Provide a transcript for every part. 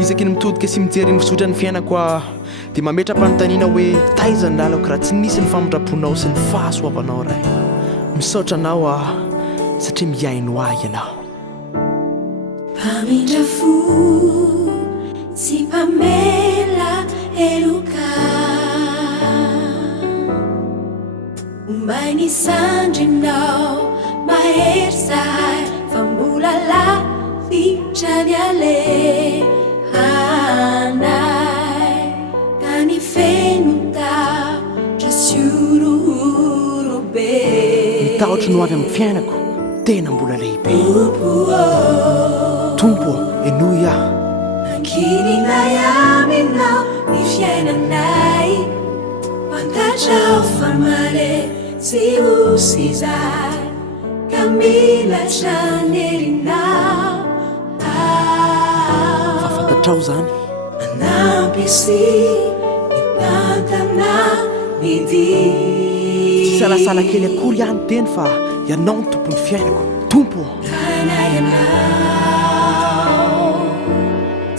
isaky ny mitodika sy mijery ny fisotra ny fiainako dia mametra-panontaniana hoe taizany lalako raha tsy nisy ny famindraponao sy ny fahasoavanao ray misaotra anao satria miaino ahy ianao Mpamindra fo tsy mpamela eloka Umbai ni sandrinao mahery zahay fa mbola lavitra ale hanay ka ny feno tatra siorohoro be mitahotra no avy amin'ny fiainako tena mbola lehibe tompo enoy aho ankininay aminao ny fiainanay fantatrao fa mare tsy usizay kamilatra nerinao fa fantatrao zany anampy mitantana ny dia tsy salasala kely akory ihany teny fa ianao ny tompony fiainako tompo raina ianao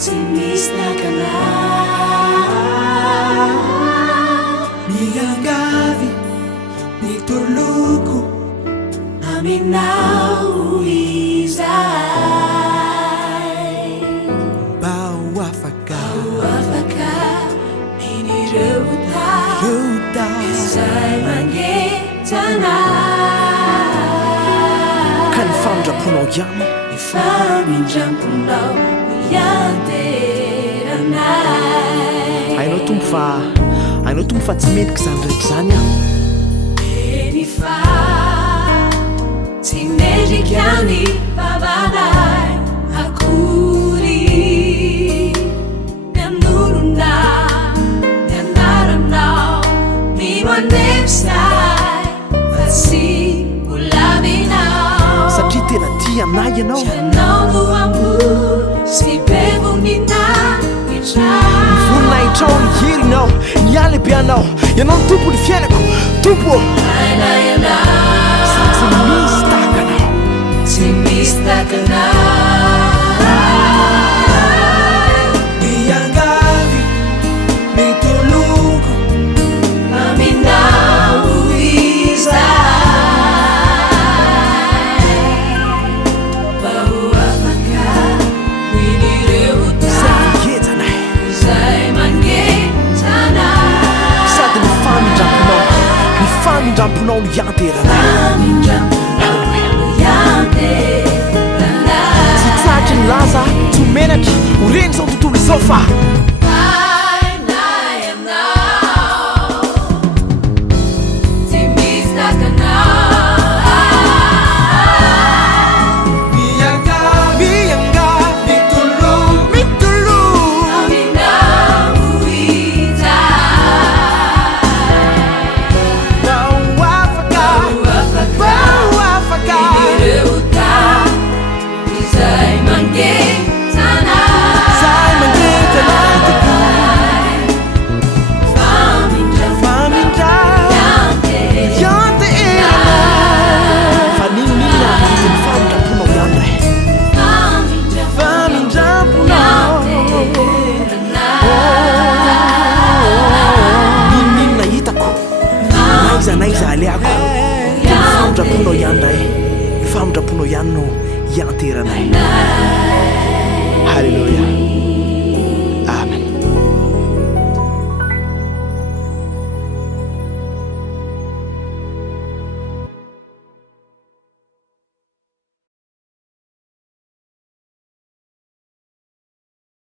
tsy misy takanao miangavy mitoloko aminao izay mba ho afaka minireo ta izay mangetana ka ny famindraponao ihany ny famindramponao ianteranay ainao tompo fa tsy mendrika zany rehetra zany aho eny fa tsy mendrika ny vavanay akory nanorona ny anaranao minoanevsay fa sy volavinao satria tena tia aminay ianao ianao no ambory sy bevonina volona itrao ny herinao ny alehibe anao ianao ny tompo ny fiainako tompo aina ianao sa tsy misy takanao tsy misy takanao miangavy mitoloko aminao izay mba ho afaka minireo zangejana izay mangetana sady ny famindramponao no ianterana tsy tsatry ny laza tsy homenatra ho reny zao tontolo izao fa famindramponao ihany no ianteranay